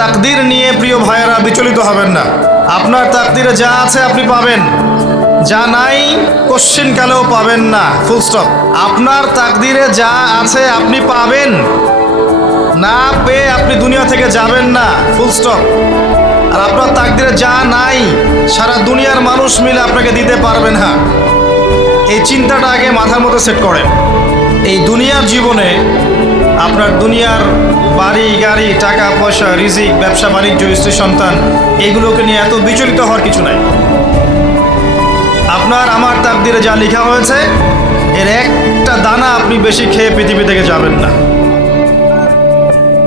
তাকদির নিয়ে প্রিয় ভাইয়েরা বিচলিত হবেন না। আপনার তাকদিরে যা আছে আপনি পাবেন, যা নাই কোশ্চিনকালেও পাবেন না, ফুল স্টপ। আপনার তাকদিরে যা আছে আপনি পাবেন, না পেয়ে আপনি দুনিয়া থেকে যাবেন না, ফুল স্টপ। আর আপনার তাকদিরে যা নাই সারা দুনিয়ার মানুষ মিলে আপনাকে দিতে পারবেন না। এই চিন্তাটা আগে মাথার মধ্যে সেট করেন। এই দুনিয়ার জীবনে আপনার দুনিয়ার বাড়ি গাড়ি, টাকা পয়সা, রিজিক, ব্যবসা বাণিজ্য, স্ত্রী সন্তান, এগুলোকে নিয়ে এত বিচলিত হওয়ার কিছু নাই। আপনার আমার তাকদিরে যা লেখা হয়েছে এর একটা দানা আপনি বেশি খেয়ে পৃথিবী থেকে যাবেন না।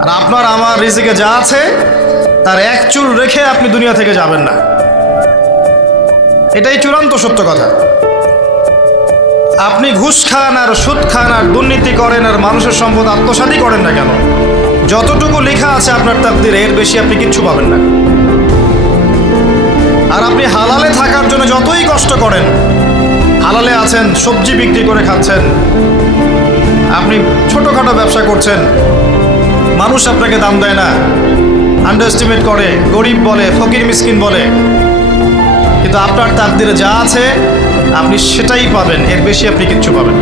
আর আপনার আমার রিজিকে যা আছে তার এক চুল রেখে আপনি দুনিয়া থেকে যাবেন না। এটাই চূড়ান্ত সত্য কথা। আপনি ঘুষ খান আর সুদ খান আর দুর্নীতি করেন আর মানুষের সম্পদ আত্মসাৎই করেন না কেন, যতটুকু লেখা আছে আপনার তাকদিরে এর বেশি আপনি কিচ্ছু পাবেন না। আর আপনি হালালে থাকার জন্য যতই কষ্ট করেন, হালালে আছেন, সবজি বিক্রি করে খাচ্ছেন, আপনি ছোটোখাটো ব্যবসা করছেন, মানুষ আপনাকে দাম দেয় না, আন্ডার এস্টিমেট করে, গরিব বলে, ফকির মিসকিন বলে, কিন্তু আপনার তাকদিরে যা আছে আপনি সেটাই পাবেন, এর বেশি আপনি কিচ্ছু পাবেন।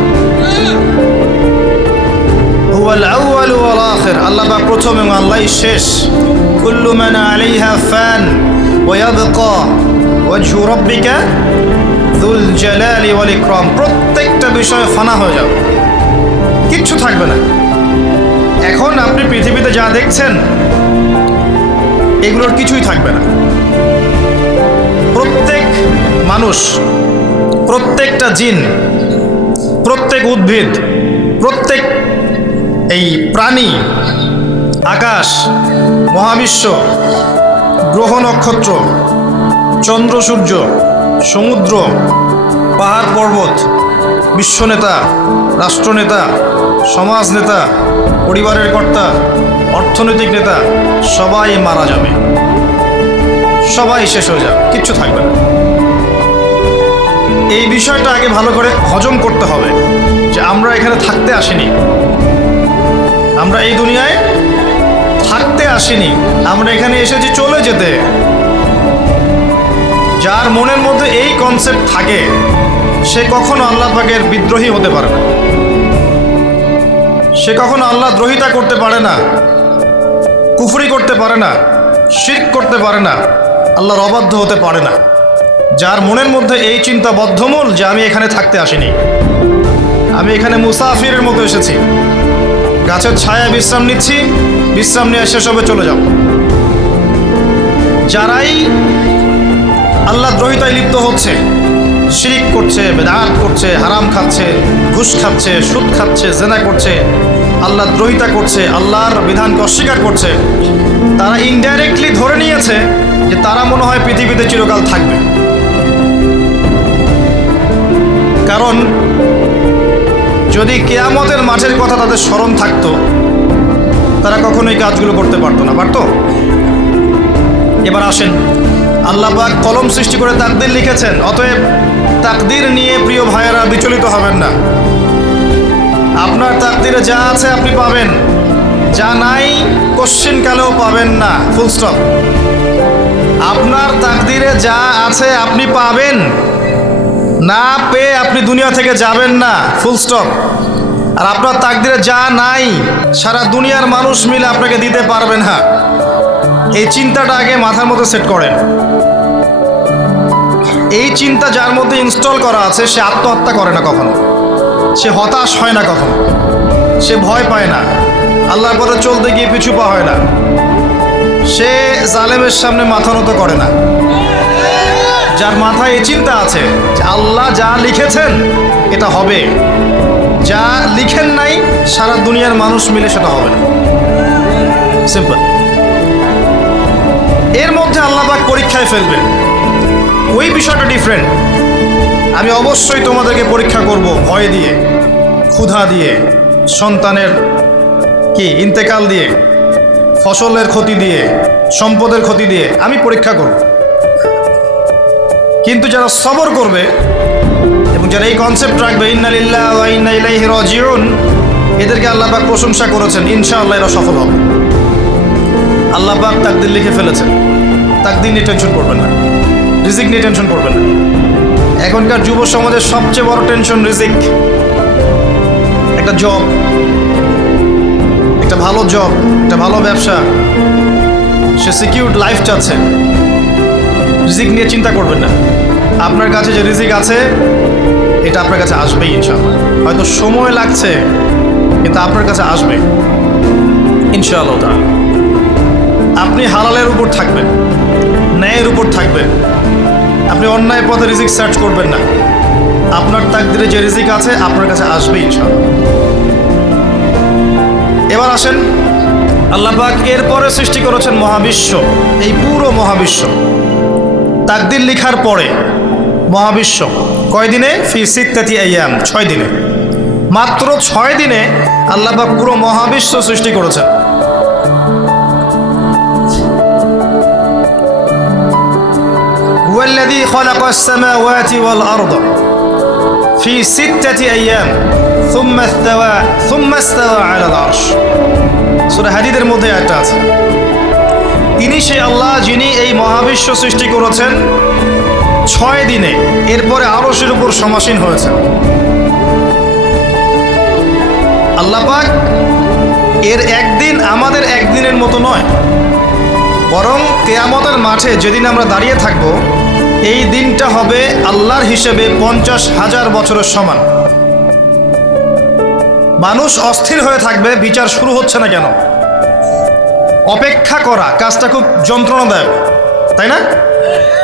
হুয়াল আউয়ালু ওয়াল আখির, আল্লাহ পাক প্রথম এবং আল্লাহই শেষ। কুল্লু মান আলাইহা ফান ওয়া ইয়াবকা ওয়াজহু রাব্বিকা যুল জালালি ওয়াল ইকরাম। প্রত্যেকটা বিষয় ফানা হয়ে যাবে, কিচ্ছু থাকবে না। এখন আপনি পৃথিবীতে যা দেখছেন এগুলোর কিছুই থাকবে না। প্রত্যেক মানুষ, প্রত্যেকটা জিন, প্রত্যেক উদ্ভিদ, প্রত্যেক এই প্রাণী, আকাশ, মহাবিশ্ব, গ্রহ নক্ষত্র, চন্দ্র সূর্য, সমুদ্র, পাহাড় পর্বত, বিশ্বনেতা, রাষ্ট্রনেতা, সমাজ নেতা, পরিবারের কর্তা, অর্থনৈতিক নেতা, সবাই মারা যাবে, সবাই শেষ হয়ে যাবে, কিচ্ছু থাকবে না। এই বিষয়টা আগে ভালো করে হজম করতে হবে যে আমরা এখানে থাকতে আসিনি, আমরা এই দুনিয়ায় থাকতে আসিনি, আমরা এখানে এসেছি চলে যেতে। যার মনের মধ্যে এই কনসেপ্ট থাকে সে কখনো আল্লাহ পাকের বিদ্রোহী হতে পারে না, সে কখনো আল্লাহ দ্রোহিতা করতে পারে না, কুফরি করতে পারে না, শিরক করতে পারে না, আল্লাহর অবাধ্য হতে পারে না। যার মনের মধ্যে এই চিন্তা বদ্ধমূল যে আমি এখানে থাকতে আসিনি, আমি এখানে মুসাফিরের মতো এসেছি, গাছের ছায়া বিশ্রাম নিচ্ছি, বিশ্রাম নিয়ে শেষ হবে চলে যাব। যারাই আল্লাহ দ্রোহিতায় লিপ্ত হচ্ছে, শিরিক করছে, বেদাত করছে, হারাম খাচ্ছে, ঘুষ খাচ্ছে, সুদ খাচ্ছে, জেনা করছে, আল্লাহ দ্রোহিতা করছে, আল্লাহর বিধানকে অস্বীকার করছে, তারা ইনডাইরেক্টলি ধরে নিয়েছে যে তারা মনে হয় পৃথিবীতে চিরকাল থাকবে। কারণ যদি কিয়ামতের মাঠের কথা তাদের স্মরণ থাকতো তারা কখনোই কাজগুলো করতে পারতো না, পারতো? এবার আসেন, আল্লাহ পাক কলম সৃষ্টি করে তাকদির লিখেছেন, অতএব তাকদির নিয়ে প্রিয় ভাইয়েরা বিচলিত হবেন না। আপনার তাকদিরে যা আছে আপনি পাবেন, যা নাই কোশ্চিনকালেও পাবেন না, ফুল স্টপ। আপনার তাকদিরে যা আছে আপনি পাবেন, না পেয়ে আপনি দুনিয়া থেকে যাবেন না, ফুল স্টপ। আর আপনার তাকদিরে যা নাই সারা দুনিয়ার মানুষ মিলে আপনাকে দিতে পারবেন না। এই চিন্তাটা আগে মাথার মধ্যে সেট করেন। এই চিন্তা যার মধ্যে ইনস্টল করা আছে সে আত্মহত্যা করে না কখনো, সে হতাশ হয় না কখনো, সে ভয় পায় না, আল্লাহর পথে চলতে গিয়ে পিছু পা হয় না, সে জালেমের সামনে মাথা নত করে না। যার মাথায় এই চিন্তা আছে যে আল্লাহ যা লিখেছেন এটা হবে, যা লিখেন নাই সারা দুনিয়ার মানুষ মিলে সেটা হবে না, সিম্পল। এর মধ্যে আল্লাহ পাক পরীক্ষায় ফেলবেন, ওই বিষয়টা ডিফারেন্ট। আমি অবশ্যই তোমাদেরকে পরীক্ষা করব ভয় দিয়ে, ক্ষুধা দিয়ে, সন্তানের কি ইন্তেকাল দিয়ে, ফসলের ক্ষতি দিয়ে, সম্পদের ক্ষতি দিয়ে আমি পরীক্ষা করব। কিন্তু যারা সবর করবে এবং যারা এই কনসেপ্ট রাখবে ইন্না লিল্লাহি ওয়া ইন্না ইলাইহি রাজিউন, এদেরকে আল্লাহ পাক প্রশংসা করেছেন, ইনশাআল্লাহ এরা সফল হবে। আল্লাহ পাক তাকদির লিখে ফেলেছেন, তাকদির নিয়ে টেনশন করবেন না, রিজিক নিয়ে টেনশন করবেন না। এখনকার যুব সমাজের সবচেয়ে বড় টেনশন রিজিক। একটা জব, একটা ভালো জব, একটা ভালো ব্যবসা, সে সিকিউরড লাইফ চাচ্ছে। রিজিক নিয়ে চিন্তা করবেন না। আপনার কাছে যে রিজিক আছে এটা আপনার কাছে আসবেই ইনশাআল্লাহ। হয়তো সময় লাগছে কিন্তু আপনার কাছে আসবে ইনশাআল্লাহ তাআলা। আপনি হালালের উপর থাকবেন, ন্যায়ের উপর থাকবেন। আপনি অন্যায় পথে রিজিক সার্চ করবেন না। আপনার তাকদিরে যে রিজিক আছে আপনার কাছে আসবে ইনশাআল্লাহ। এবার আসেন, আল্লাহ পাক এরপরে সৃষ্টি করেছেন মহাবিশ্ব। এই পুরো মহাবিশ্ব তাকদির লিখার পরে মহাবিশ্ব কয় দিনে? ফি সিত্তাতি আইয়াম, 6 দিনে। মাত্র 6 দিনে আল্লাহ পাক পুরো মহাবিশ্ব সৃষ্টি করেছেন। হুয়াল্লাযী খালাকাস সামাওয়াতি ওয়াল আরদা ফি সিত্তাতি আইয়াম সুম্মা ইসতাওয়া আলাল আরশ। সূরা হাদীদের মধ্যে একটা আছে, তিনি সেই আল্লাহ যিনি এই মহাবিশ্ব সৃষ্টি করেছেন 6 দিনে, এরপরে আরশের উপর সমাসীন হয়েছেন। আল্লাহ পাক এর একদিন আমাদের একদিনের মতো নয়, বরং কিয়ামতের মাঠে যেদিন আমরা দাঁড়িয়ে থাকব এই দিনটা হবে আল্লাহর হিসেবে 50,000 বছরের সমান। মানুষ অস্থির হয়ে থাকবে, বিচার শুরু হচ্ছে না কেন। অপেক্ষা করা কাজটা খুব যন্ত্রণাদায়ক, তাই না?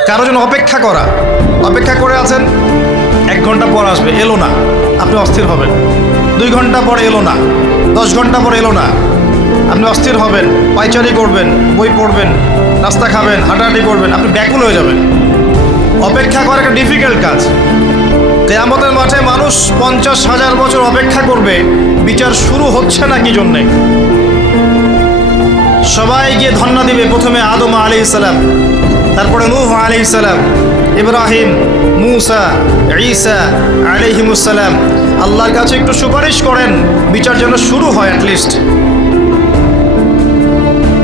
কারো জন্য অপেক্ষা করা, অপেক্ষা করে আছেন, 1 ঘন্টা পর আসবে, এলো না, আপনি অস্থির হবেন। 2 ঘন্টা পর এলো না, 10 ঘন্টা পর এলো না, আপনি অস্থির হবেন, পায়চারি করবেন, বই পড়বেন, নাস্তা খাবেন, হাঁটাহাঁটি করবেন, আপনি ব্যাকুল হয়ে যাবেন। অপেক্ষা করা একটা ডিফিকাল্ট কাজ। কিয়ামতের মাঠে মানুষ 50,000 বছর অপেক্ষা করবে, বিচার শুরু হচ্ছে না কি জন্যে। সবাই গিয়ে ধন্না দিবে, প্রথমে আদম আলাইহিস সালাম, তারপরে নূহ আলাইহিস সালাম, ইব্রাহিম, মূসা, ঈসা আলাইহিমুস সালাম। আল্লাহর কাছে একটু সুপারিশ করেন, বিচার যেন শুরু হয় অ্যাটলিস্ট।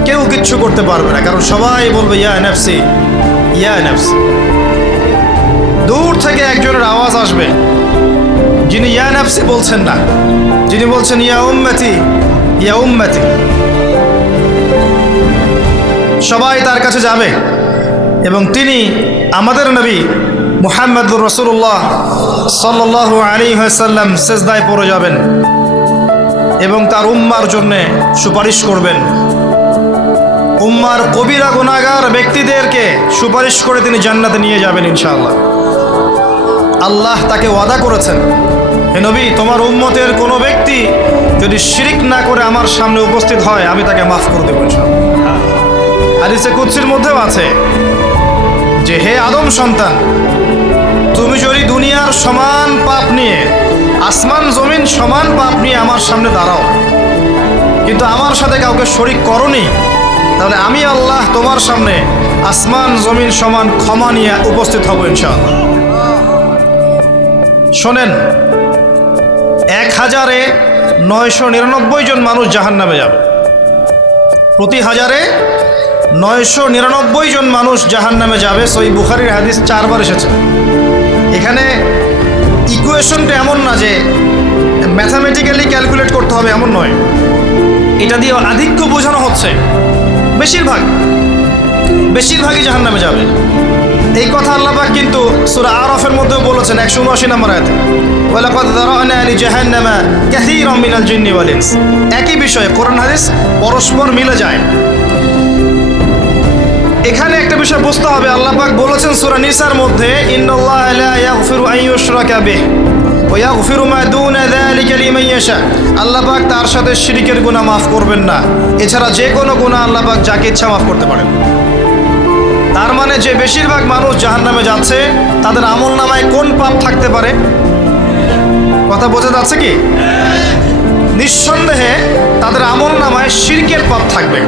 কেউ কিচ্ছু করতে পারবে না, কারণ সবাই বলবে ইয়া নাফসি, ইয়া নাফসি। দূর থেকে একজনের আওয়াজ আসবে, যিনি ইয়া নাফসি বলছেন না, যিনি বলছেন ইয়া উম্মতি, ইয়া উম্মতি। সবাই তার কাছে যাবে এবং তিনি আমাদের নবী মুহাম্মদুর রাসূলুল্লাহ সাল্লাল্লাহু আলাইহি ওয়াসাল্লাম সিজদায় পড়ে যাবেন এবং তার উম্মার জন্যে সুপারিশ করবেন। উম্মার কবিরা গুনাহগার ব্যক্তিদেরকে সুপারিশ করে তিনি জান্নাতে নিয়ে যাবেন ইনশাআল্লাহ। আল্লাহ তাকে ওয়াদা করেছেন, হে নবী, তোমার উম্মতের কোনো ব্যক্তি যদি শিরিক না করে আমার সামনে উপস্থিত হয় আমি তাকে মাফ করে দেব ইনশাআল্লাহ। হাদিসে কুদসির মধ্যেও আছে যে হে আদম সন্তান, তুমি যদি দুনিয়ার সমান পাপ নিয়ে, আসমান জমিন সমান পাপ নিয়ে আমার সামনে দাঁড়াও, কিন্তু আমার সাথে কাউকে শরিক করনি, তাহলে আমি আল্লাহ তোমার সামনে আসমান জমিন সমান ক্ষমা নিয়ে উপস্থিত হব ইনশাআল্লাহ। শোনেন, 1,999 জন মানুষ জাহান্নামে যাবে, প্রতি 1000-এ 999 জন মানুষ জাহান্নামে যাবে। সহিহ বুখারীর হাদিস 4 বার এসেছে। এখানে ইকুয়েশনটা এমন না যে ম্যাথামেটিক্যালি ক্যালকুলেট করতে হবে, এমন নয়। এটা দিয়ে আধিক্য বোঝানো হচ্ছে, বেশিরভাগই জাহান্নামে যাবে। এই কথা আল্লাহ পাক কিন্তু সূরা আরাফের মধ্যেও বলেছেন 179 নম্বর আয়াতে, ওয়ালাকাদ যারানা লিজাহান্নামা কাসীরাম মিনাল জিন্নি ওয়াল ইনস। একই বিষয়ে কোরআন হাদিস পরস্পর মিলে যায়। এখানে একটা বিষয় বুঝতে হবে, আল্লাহ পাক বলেছেন সূরা নিসার মধ্যে, ইন্নাল্লাহা লা ইয়াগফিরু আন ইউশরাকা বিহি ওয়া ইয়াগফিরু মা দুনা যালিকা লিমান ইয়াশা। আল্লাহ পাক তার সাথে শিরকের গুনাহ মাফ করবেন না, এছাড়া যে কোনো গুনাহ আল্লাহ পাক যাকে ইচ্ছা মাফ করতে পারেন। তার মানে যে বেশিরভাগ মানুষ জাহান্নামে যাচ্ছে তাদের আমলনামায় কোন পাপ থাকতে পারে? কথা বোঝা যাচ্ছে কি? নিঃসন্দেহে তাদের আমলনামায় শিরকের পাপ থাকবে।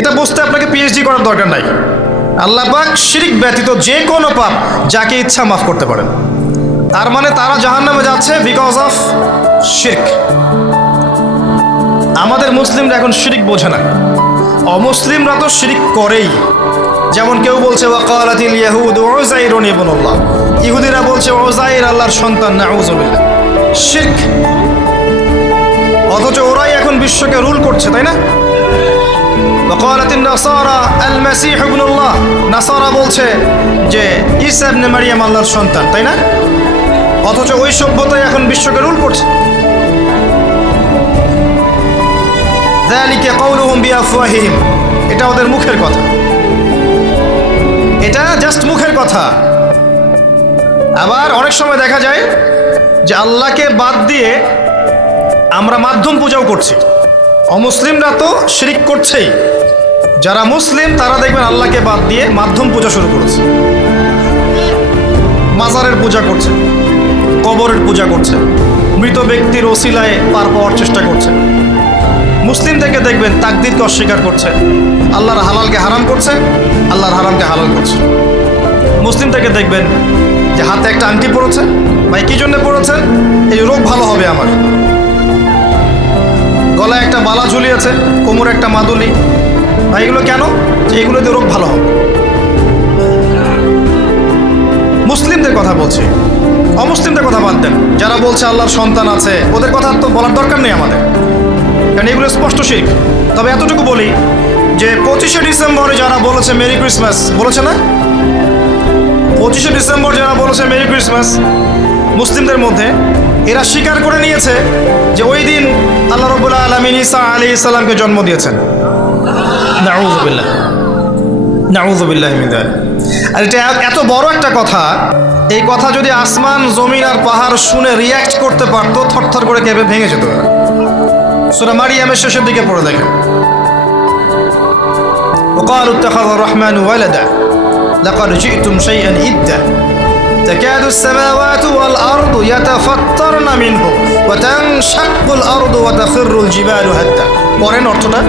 এটা বুঝতে আপনাকে পিএইচডি করার দরকার নাই। আল্লাহ পাক শিরক ব্যতীত যে কোনো পাপ যাকে ইচ্ছা মাফ করতে পারেন। তার মানে তারা জাহান্নামে যাচ্ছে বিকজ অফ শিরক। আমাদের মুসলিমরা এখন শিরক বোঝে না, অমুসলিমরা তো শিরক করেই। যেমন কেউ বলছে ওয়াকালাতিল ইয়াহুদ উযাইরুন ইবনুল্লাহ, ইহুদিরা বলছে উযাইর আল্লাহর সন্তান, নাউযুবিল্লাহ, শিরক। অথচ ওরাই এখন বিশ্বকে রুল করছে, তাই না? ওয়াকালাতিন নাসারা আল মাসীহ ইবনুল্লাহ, নাসারা বলছে যে ঈসা ইবনে মারইয়াম আল্লাহর সন্তান, তাই না? অথচ ওই সভ্যতাই এখন বিশ্বকে রুল করছে। যালিকা কাউলুহুম বিআফওয়াহিহিম, এটা ওদের মুখের কথা, এটা জাস্ট মুখের কথা। আবার অনেক সময় দেখা যায় যে আল্লাহকে বাদ দিয়ে আমরা মাধ্যম পূজাও করছি। অমুসলিমরা তো শিরক করছেই, যারা মুসলিম তারা দেখবেন আল্লাহকে বাদ দিয়ে মাধ্যম পূজা শুরু করেছে। মাজারের পূজা করছে, কবরের পূজা করছে, মৃত ব্যক্তির ওসিলায় পার পাওয়ার চেষ্টা করছে। মুসলিম থেকে দেখবেন তাকদীরকে অস্বীকার করছে, আল্লাহর হালালকে হারাম করছে, আল্লাহর হারামকে হালাল করছে। মুসলিম থেকে দেখবেন যে হাতে একটা আংটি পড়েছে, ভাই কী জন্য পড়েছে? এই রোগ ভালো হবে আমার। গলায় একটা বালা ঝুলিয়েছে, কোমরে একটা মাদুলি, ভাই এগুলো কেন? যে এগুলো দিয়ে রোগ ভালো হবে। মুসলিমদের কথা বলছি, অমুসলিমদের কথা বাদ দেন। যারা বলছে আল্লাহর সন্তান আছে, ওদের কথা তো বলার দরকার নেই আমাদের, কারণ এগুলো স্পষ্ট শিরক। তবে এতটুকু বলি যে 25শে ডিসেম্বরে যারা বলেছে মেরি ক্রিসমাস, বলেছে না? 25শে ডিসেম্বর যারা বলেছে মেরি ক্রিসমাস, মুসলিমদের মধ্যে এরা স্বীকার করে নিয়েছে যে ওই দিন আল্লাহ রাব্বুল আলামিন ঈসা আলাইহিস সালামকে জন্ম দিয়েছেন। নাউযুবিল্লাহ, নাউযুবিল্লাহ মিন যালিক। আর এটা এত বড় একটা কথা, এই কথা যদি আসমান জমিন আর পাহাড় শুনে রিয়্যাক্ট করতে পারতো, থরথর করে কেঁপে ভেঙে যেত। সূরা মারিয়ামের শেষের দিকে পড়ে দেখেন, وقالوا اتخذ الرحمن ولدا لقد جئتم شيئا إدا تكاد السماوات والأرض يتفطرن منه وتنشق الأرض وتخر الجبال هدا। পড়েন অর্থটা।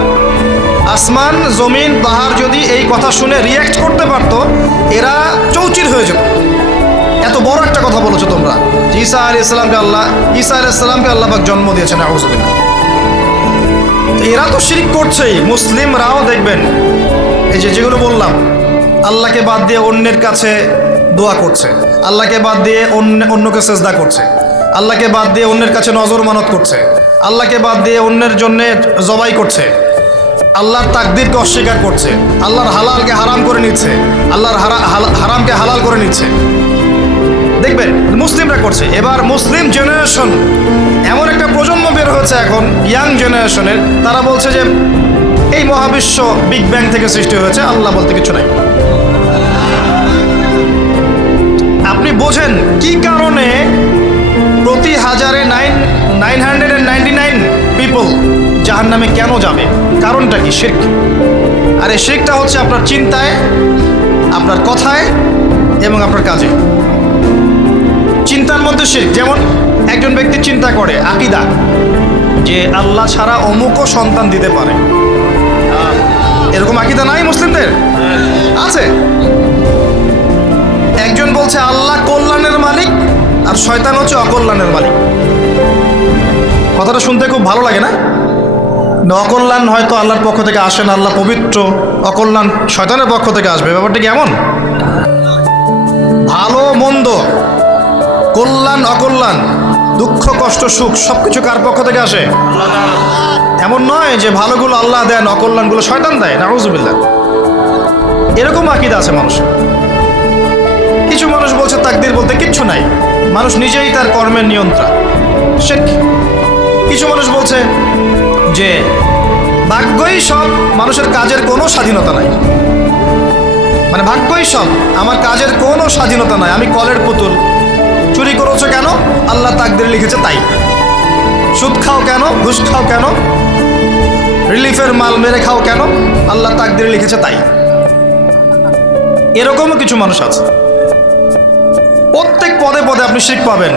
আসমান জমিন পাহাড় যদি এই কথা শুনে রিয়্যাক্ট করতে পারতো, এরা চৌচির হয়ে যেত। এত বড় একটা কথা বলেছো তোমরা, ঈসা আলাইহিস সালামকে আল্লাহ পাক জন্ম দিয়েছেন। নাউযুবিল্লাহ। এরা তো শিরক করছেই। মুসলিমরাও দেখবেন এই যেগুলো বললাম, আল্লাহকে বাদ দিয়ে অন্যের কাছে দোয়া করছে, আল্লাহকে বাদ দিয়ে অন্যকে সেজদা করছে, আল্লাহকে বাদ দিয়ে অন্যের কাছে নজর মানত করছে, আল্লাহকে বাদ দিয়ে অন্যের জন্য জবাই করছে, আল্লাহর তাকদীরকে অস্বীকার করছে, আল্লাহর হালালকে হারাম করে নিচ্ছে, আল্লাহর হারামকে হালাল করে নিচ্ছে। দেখবেন মুসলিমরা করছে। এবার মুসলিম জেনারেশন, এমন একটা প্রজন্ম বের হয়েছে এখন, ইয়াং জেনারেশনের, তারা বলছে যে এই মহাবিশ্ব বিগ ব্যাং থেকে সৃষ্টি হয়েছে, আল্লাহ বলতে কিছু নাই। আপনি বোঝেন কি কারণে প্রতি হাজারে 999 পিপল জাহান্নামে কেন যাবে? কারণটা কি? শিরক। আর এই শিরকটা হচ্ছে আপনার চিন্তায়, আপনার কথায় এবং আপনার কাজে। চিন্তার মধ্যে শিরক। যেমন একজন ব্যক্তি চিন্তা করে আকীদা, যে আল্লাহ ছাড়া অমুকও সন্তান দিতে পারে। এরকম আকীদা নাই মুসলিমদের? আছে। একজন বলছে আল্লাহ কল্যাণের মালিক আর শয়তান হচ্ছে অকল্যাণের মালিক। কথাটা শুনতে খুব ভালো লাগে না? অকল্যাণ হয়তো আল্লাহর পক্ষ থেকে আসে না, আল্লাহ পবিত্র, অকল্যাণ শয়তানের পক্ষ থেকে আসবে। ব্যাপারটা কি এমন? ভালো মন্দ, কল্যাণ অকল্যাণ, দুঃখ কষ্ট সুখ সবকিছু কার পক্ষ থেকে আসে? এমন নয় যে ভালোগুলো আল্লাহ দেন, অকল্যাণগুলো শয়তান দেয়। নাউযুবিল্লাহ। এরকম আকীদা আছে মানুষ। কিছু মানুষ বলছে তাকদীর বলতে কিচ্ছু নাই, মানুষ নিজেই তার কর্মের নিয়ন্ত্রণ। শিরক। কিছু মানুষ বলছে যে ভাগ্যই সব, মানুষের কাজের কোনো স্বাধীনতা নাই। মানে ভাগ্যই সব, আমার কাজের কোনো স্বাধীনতা নাই, আমি কলের পুতুল। চুরি করেছো কেন? আল্লাহ তাকদীরে লিখেছে তাই। সুদ খাও কেন? ঘুষ খাও কেন? রিলিফের মাল মেরে খাও কেন? আল্লাহ তাকদীরে লিখেছে তাই। এরকমও কিছু মানুষ আছে। প্রত্যেক পদে পদে আপনি শিরক পাবেন।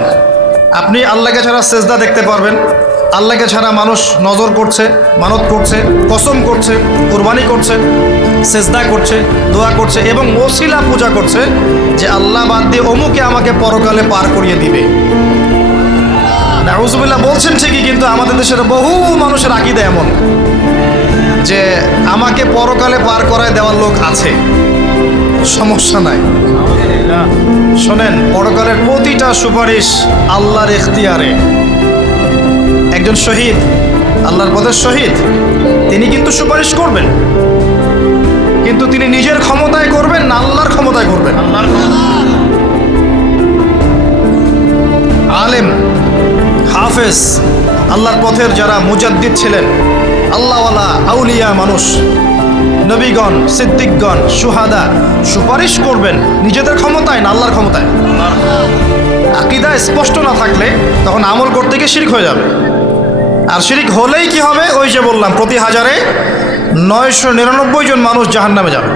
আপনি আল্লাহকে ছাড়া সেজদা দেখতে পারবেন, আল্লাহকে ছাড়া মানুষ নজর করছে, মানত করছে, কসম করছে, কুরবানি করছে, সেজদা করছে, দোয়া করছে এবং ওসিলা পূজা করছে যে আল্লাহ বাদ দিয়ে অমুকে আমাকে পরকালে পার করিয়ে দিবে। নাউযুবিল্লাহ বলছেন ঠিকই, কিন্তু আমাদের দেশের বহু মানুষের আকীদা এমন। যে আমাকে পরকালে পার করায় দেওয়ার লোক আছে, সমস্যা নাই। শোনেন, পরকালের প্রতিটা সুপারিশ আল্লাহর এখতিয়ারে। একজন শহীদ, আল্লাহর পথের শহীদ, তিনি কিন্তু সুপারিশ করবেন, কিন্তু তিনি নিজের ক্ষমতায় করবেন না আল্লাহর ক্ষমতায় করবেন? আলেম, হাফেজ, আল্লাহর পথের যারা মুজাদ্দিদ ছিলেন, আল্লাহওয়ালা আউলিয়া মানুষ, নবীগণ, সিদ্দিকগণ, সুহাদা, সুপারিশ করবেন নিজেদের ক্ষমতায় না আল্লাহর ক্ষমতায়? আকীদা স্পষ্ট না থাকলে তখন আমল করতে গিয়ে শিরক হয়ে যাবে। আর শিরক হলেই কি হবে? ওই যে বললাম, প্রতি হাজারে 999 জন মানুষ জাহান্নামে যাবে।